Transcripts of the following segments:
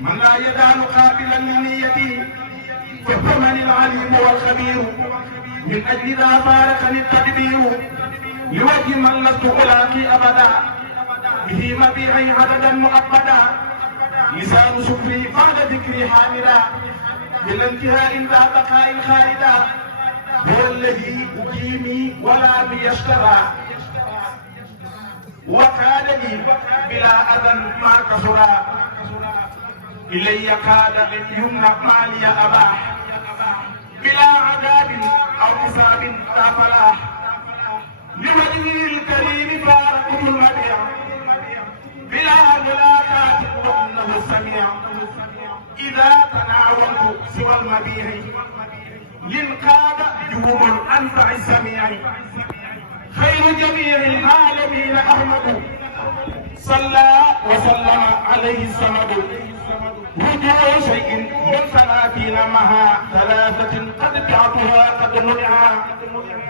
من لا يزال قابلا لنيتي فهو من العليم والخبير. من أجل ذا فارقني التدبير لوجه من لست ألاقي أبدا به مبيعي عددا مؤبدا. لسان شكري بعد ذكري حامدا بلا انتهاء ذا بقاء خالدا. هو الذي أقيمي ولا بيشترى وكاد لي بلا أذى ما كسرى. إلي كاد يمنع مالي أباح بلا عذاب أو حساب لا فلاح. لوجهه الكريم فارقه المبيع بلا ملاقاة وإنه السميع. إذا تناولت سوى المبيع لانقاد جهوم أنفع السميع. خير جميع العالمين أحمد صلى وسلم عليه الصمد. رجوع شيء من 30 مها 3 قد بعتها قد منعا.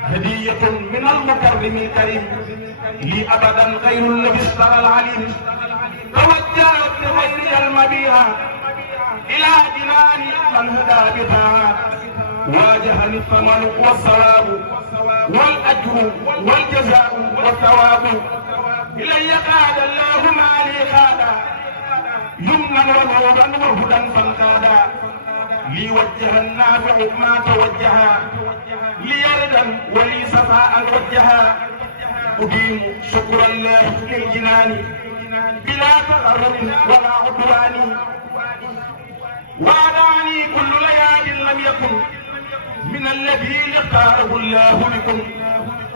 هدية من المكرم الكريم لي أبدا غير الذي اشترى العليم. توجهت لغير المبيع إلى جنان من هدى بها. واجهني الثمن والثواب والأجر والجزاء والثواب. إلي قاد الله ما لي خادا يمنا ونورا وهدى فانقادا. لي وجه النافع ما توجها لي ردا ولي صفاء وجها. أديم شكر الله للجنان بلا تغرب ولا عدوان. وادعني كل ليال لم يكن من الذين اختاره الله لكم.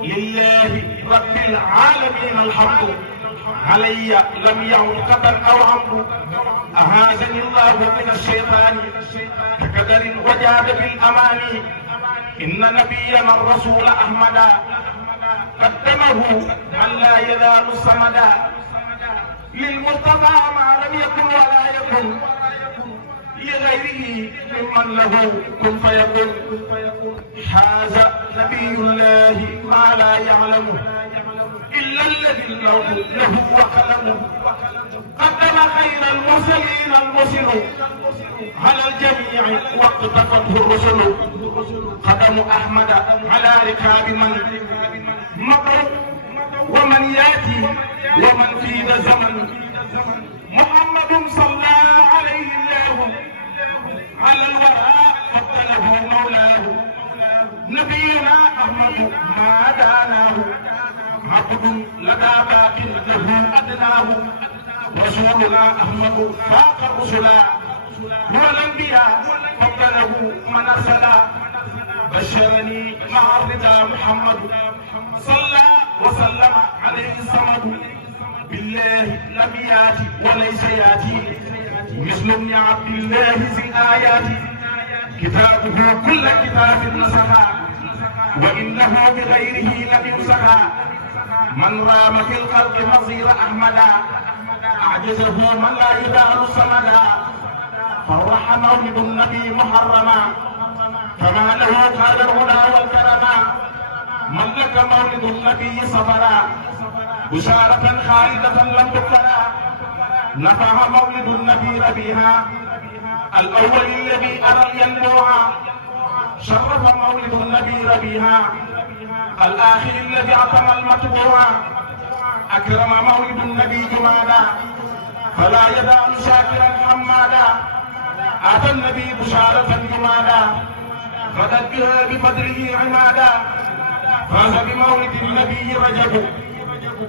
لله رب العالمين الحمد علي لم يعد قدر أو عمد. أهازني الله من الشيطان كقدر وجاد بالأمان. إن نبينا الرسول أحمدا قدمه أن لا يزال صمدا. للمصطفى ما لم يكن ولا يكن لغيره ممن له كن فيكون. حاز نبي الله ما لا يعلمه إلا الذي الموت له وقلمه. قدم خير المرسلين المرسل على الجميع واقتفته الرسل. قدم أحمد على ركاب من مضوا ومن يأتي ومن في ذا زمن. محمد صلى عليه الله على الوراء فضله مولاه. نبينا أحمد ما داناه عبد لدى باق له أدناه. رسولنا أحمد فاق الرسلا هو الأنبياء فضله من أرسلا. بشرني مع الرضا محمد صلى وسلم عليه الصمد. بالله لم ياتي وليس ياتي مثل ابن عبد الله ذي الآيات. كتابه كل كتاب نسخا وإنه بغيره لم ينسخا. من رام في الخلق نظير أحمدا أعجزه من لا يدار صمدا. فرح مولد النبي محرما فما له قال الهدى والكرما. من لك مولد النبي صفرا بشارة خالدة لم تكفرا. نفع مولد النبي ربيها الأول الذي أرى ينبوعا. شرف مولد النبي ربيها الآخر الذي أعتم المتبوعا. أكرم مولد النبي جمادا فلا يزال شاكرا حمادا. أتى النبي بشارة جمادا غدت بها بفضله عمادا. فاز بمولد النبي رجب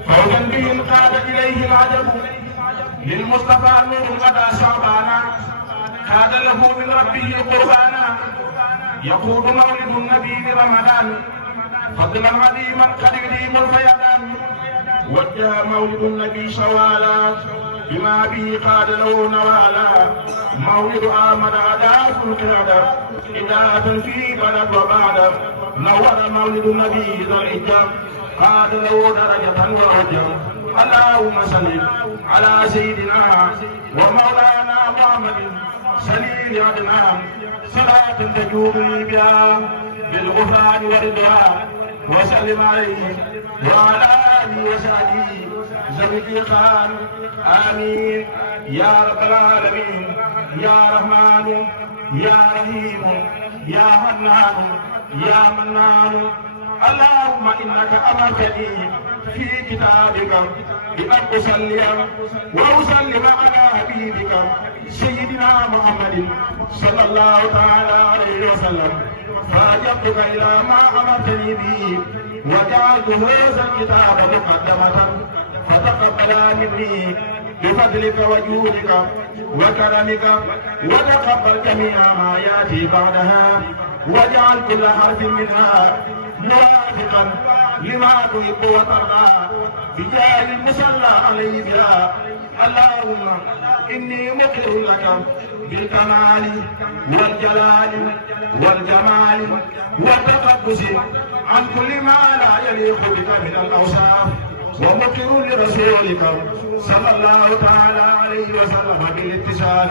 فوجا به انقاد إليه العجب. للمصطفى نور غدا شعبانا كاد له من ربه قربانا. يقود مولد النبي برمضان فضلا عظيما قد يديم الفيضان. وجه مولد النبي شوالا بما به قاد له نوالا. مولد آمد عداف القيادة إداة في بلد وبعد. نور مولد النبي ذا الحجاب قاد له درجة وعجب. اللهم صل على سيدنا ومولانا محمد سليل عدنان صلاة تجوبني بها بالغفران والرضوان. وسلم عليه وعلى آله وصحبه ذوي الإخوان آمين يا رب العالمين. يا رحمن يا رحيم يا منان يا منان اللهم إنك أمرتني في كتابك بأن أصلي وأسلم على حبيبك سيدنا محمد صلى الله تعالى عليه وسلم فرجعتك إلى ما أمرتني به وجعلت هذا الكتاب مقدمة فتقبل مني بفضلك وجودك وكرمك وتقبل جميع ما يأتي بعدها واجعل كل حرف منها موافقا لما تحب وترضى بجاه المصلى عليه بها اللهم إني مقر لك بالكمال والجلال والجمال والتقدس عن كل ما لا يليق بك من الأوصاف ومقر لرسولك صلى الله تعالى عليه وسلم بالاتصال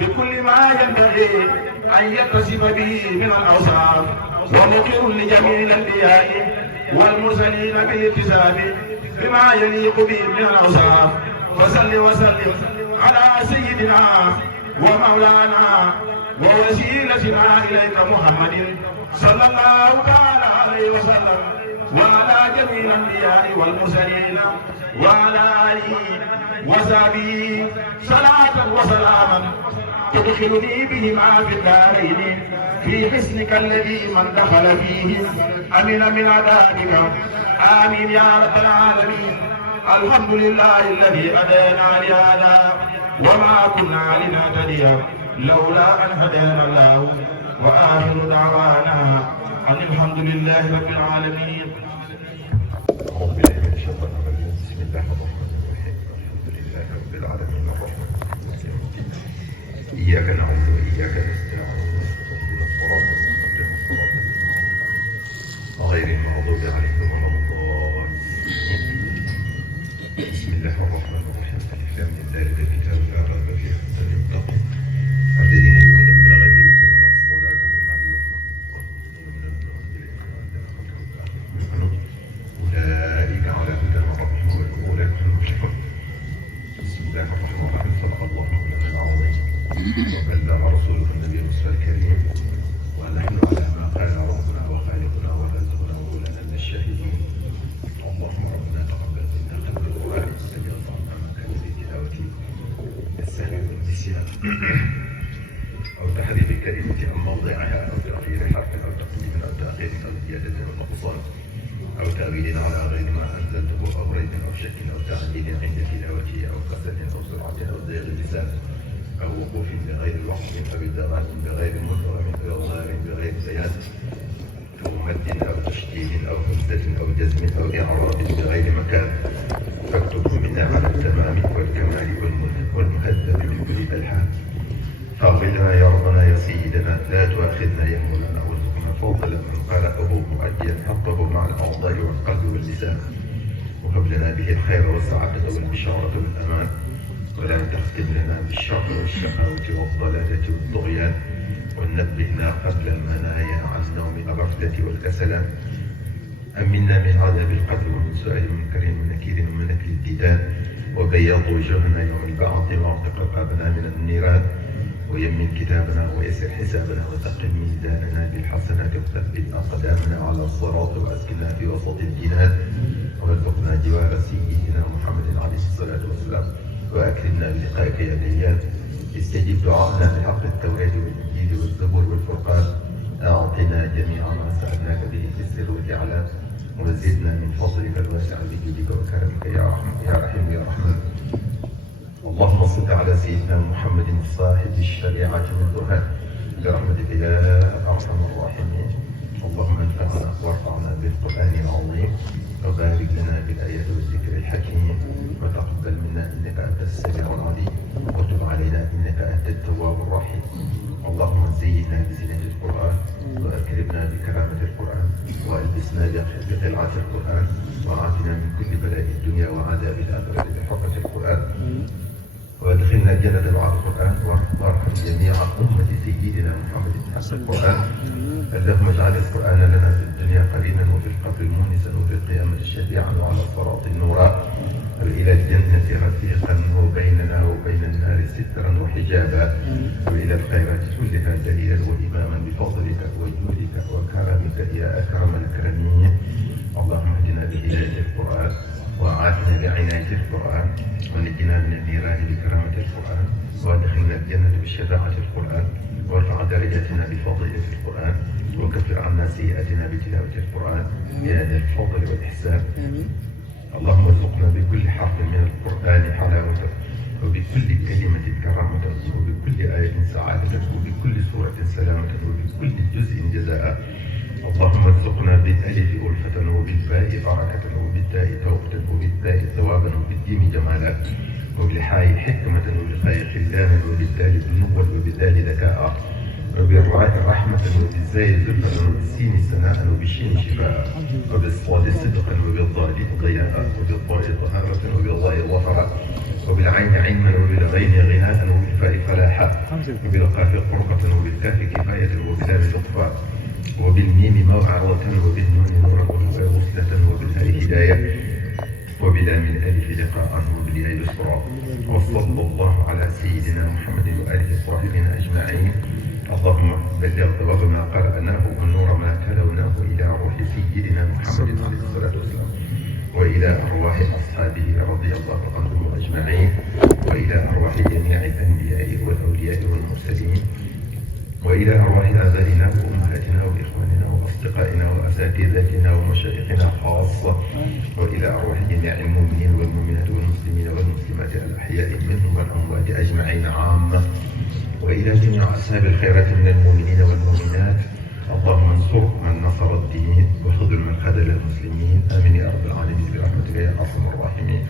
بكل ما ينبغي أن يتصف به من الأوصاف ومقر لجميع الأنبياء والمرسلين بالاتصال بما يليق به من الأوصاف وصل وسلم على سيدنا ومولانا ووسيلتنا إليك محمد صلى الله تعالى عليه وسلم وعلى جميع الأنبياء والمرسلين وعلى آله وصحبه صلاة وسلاما تدخلني بهما في الدارين في حسنك الذي من دخل فيه أمن من عذابك آمين يا رب العالمين. الحمد لله الذي هدانا لهذا وما كنا لنهتدي لولا أن هدانا الله وآخر دعوانا أن الحمد لله رب العالمين. أعوذ بالله من الشيطان الرجيم. بسم الله الرحمن الرحيم. الحمد لله رب العالمين الرحمن الرحيم. إياك نعبد وإياك نستعين اهدنا الصراط المستقيم صراط غير المغضوب عليهم ولا الضالين. بسم الله الرحمن الرحيم. ألف لام ميم ذلك الكتاب لا ريب فيه هدى للمتقين الذين يؤمنون بالغيب ويقيمون الصلاة ومما أولئك على هدى من ربهم وأولئك هم المفلحون. بسم الله الرحمن الرحيم. صدق الله مولانا العظيم وبلغ رسوله النبي المصطفى الكريم ونحن على ما قال ربنا وخالقنا ورازقنا ومولانا من الشاهدين. اللهم ربنا تقبل منا ختم القرآن واستجب عنا ما كان في تلاوته السهل والنسيان أو تحريف الكلمة عن موضعها أو تغيير حرف أو تقديم أو تأخير أو زيادة أو نقصان أو تأويل على غير ما أنزلته أو ريب أو شك أو تعديل عند تلاوته أو قسد أو سرعة أو زيغ اللسان أو وقوف بغير وقف أو إدارة بغير مفرم أو إظهار بغير بيان أو مد أو تشديد أو همزة أو جزم أو إعراب بغير مكان فاكتبه منا على التمام والكمال والمهذب من كل ألحان. فاغفرنا يا ربنا يا سيدنا لا تؤاخذنا يا مولانا وارزقنا فضل من قرأه مؤديا حقه مع الأعضاء والقلب واللسان وهب لنا به الخير والسعادة والبشارة والأمان ولا تختم لنا بالشر والشقاوة والضلالة والطغيان ونبهنا قبل المنايا عن نوم الغفلة والكسلان. أمنا من عذاب القبر ومن سؤال منكر ونكير ومن أكل الديدان وبيض وجوهنا يوم البعث واعتق رقابنا من النيران ويمن كتابنا ويسر حسابنا وتقم ميزاننا بالحسنات وثبت أقدامنا على الصراط وأسكننا في وسط الجنان وارزقنا جوار سيدنا محمد عليه الصلاة والسلام وأكرمنا بلقائك يا ديان. استجب دعاءنا بحق التوراة والإنجيل والزبور والفرقان. أعطنا جميع ما سألناك به في السر والإعلان وزدنا من فضلك الواسع بجودك وكرمك يا رحيم يا رحمن. اللهم صل على سيدنا محمد صاحب الشريعة والبرهان برحمتك يا أرحم الراحمين. اللهم انفعنا وارفعنا بالقرآن العظيم وبارك لنا بالآيات والذكر الحكيم وتقبل منا إنك أنت السميع العليم وتب علينا إنك أنت التواب الرحيم. اللهم زينا بزينة القرآن وأكرمنا بكرامة القرآن وألبسنا بقلعة القرآن وعافنا من كل بلاء الدنيا وعذاب الآخرة بحرمة القرآن وادخلنا الجنة مع القرآن وارحم جميع أمة سيدنا محمد حق القرآن. اللهم اجعل القرآن لنا في الدنيا قرينا وفي القبر مونسا وفي القيامة شفيعا وعلى الصراط نورا وإلى الجنة رفيقا وبيننا وبين النار سترا وحجابا وإلى الخيرات كلها دليلا وإماما بفضلك وجودك وكرمك يا أكرم الأكرمين. اللهم اهدنا بهداية القرآن وأعاذنا بعناية القرآن ونجنا من النيران بكرامة القرآن وادخلنا الجنة بشفاعة القرآن وارفع درجاتنا بفضيلة القرآن وكفر عنا سيئاتنا بتلاوة القرآن يا ذا الفضل والإحسان. اللهم ارزقنا بكل حرف من القرآن حلاوة وبكل كلمة كرامة وبكل آية سعادة وبكل سورة سلامة وبكل جزء جزاء. اللهم ارزقنا بالألف ألفة وبالباء بركة وبالتاء توبة وبالتاء ثوابا وبالجيم جمالا وبالحاء حكمة وبالخاء خلانا وبالدال بنوة وبالدال ذكاء وبالراء رحمة وبالزاي زلفة وبالسين سناء وبالشين شفاء وبالصاد صدقا وبالضاد ضياء وبالضاء طهارة وبالضاء ظفرا وبالعين علما وبالغين غناء وبالفاء فلاحا وبالقاف قربة وبالكاف كفاية وباللام لطفا وبالميم موعظة وبالنون نورا وبالواو وصلة وبالهاء هداية وبلا من ألف لقاء وبالياء يسرا. وصلى الله على سيدنا محمد وآله الطاهرين أجمعين. اللهم بلغ ما قرأناه ونور ما تلوناه إلى روح سيدنا محمد عليه الصلاة والسلام وإلى أرواح أصحابه رضي الله عنهم أجمعين وإلى أرواح جميع الأنبياء والأولياء والمرسلين وإلى أرواح آبائنا وأمهاتنا وإخواننا وأصدقائنا وأساتذتنا ومشايخنا خاصة وإلى أرواح جميع المؤمنين والمؤمنات والمسلمين والمسلمات الأحياء منهم والأموات أجمعين عامة وإلى جميع أصحاب الخيرات من المؤمنين والمؤمنات. اللهم انصر من نصر الدين وخذل من خذل المسلمين. آمين يا رب العالمين برحمتك يا أرحم الراحمين.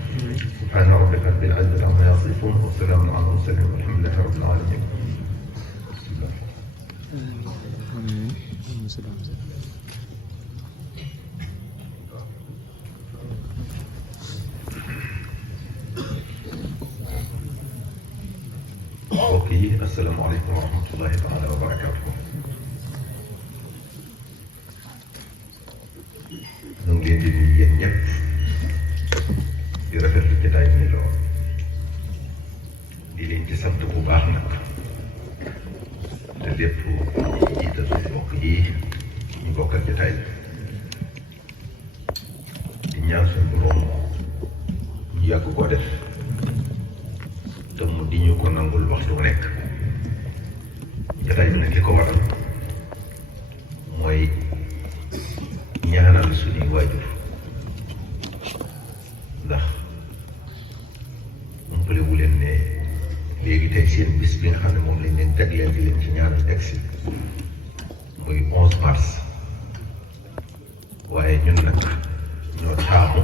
سبحان ربك رب العزة عما يصفون وسلام على المرسلين والحمد لله رب العالمين. mbokk السلام عليكم ورحمة الله تعالى وبركاته. ñu ngi leen di nuyu yéen ñëpp di rafetlu jotaay bi lool di leen ci sant bu baax nag te lépp jiital suñu mbokk yi ñu bokkal jotaay bi di ñaan suñu borom ñu yàgg koo def te mu di ñu ko nangul waxtu bu nekk. jotaay bi nag li ko waral mooy ñaanal suñuy waajur ndax umpale wu leen ne léegi tey seen bis bi nga xam ne moom lañ leen jagleel di leen ci ñaanal egsi muy 11 mars waaye ñun nag ñoo taamu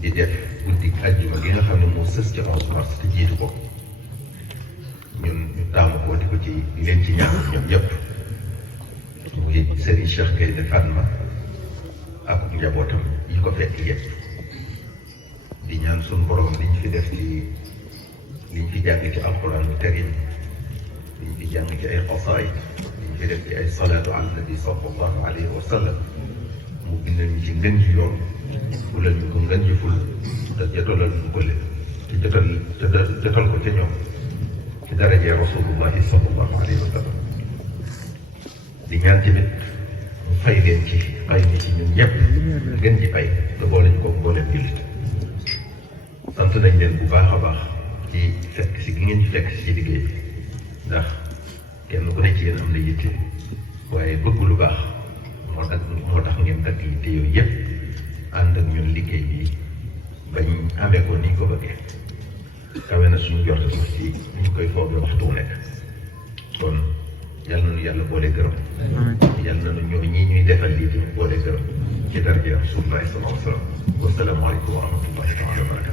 di def guddi àjjuma gi nga xam ne moo sës ci 11 mars te jiitu ko ñun ñu taamu ko di ko ci di leen ci ñaanal ñoom ñëpp muy Serigne Cheikh Gaïndé Fatma ak njabootam yi ko fekk yëpp di ñaan suñu borom liñ fi def ci liñ fi jàng ci alquranul karim liñ fi jàng ci ay xasaayid liñ fi def ci ay salaatu ala nabi sallallahu alayhi wa sallam mu bindal ñu ci ngën ji yoon fulal ñu ko ngën ji ful te jotalal ñu ko leen te jotal ko ca ñoom ci darajee rasulullahi sallallahu alayhi wa sallam di ñaan tamit mu fay leen ci fay ni ci ñun ñëpp ngeen ci fay te boole ñu ko mbooleem jullit sant nañ leen bu baax a baax ci fekk si gi ngeen ñu fekk si ci liggéey bi ndax kenn ku ne ci yéen am na yitte waaye bëgg lu baax moo tax ngeen dagg yitte yooyu yëpp ànd ak ñun liggéey bi bañ amee ko ni ñu ko bëggee kawe na suñu jort sax ci ni ñu koy foogee waxtu wu nekk kon yàlla nañu yàlla boole gërëm yàlla nañu ñoo ñii ñuy defal lii tamit boole gërëm ci daraja Rasulullahi sallallahu alayhi wa sallam. Wassalaamu aleykum wa rahmatullahi wa barakatuh.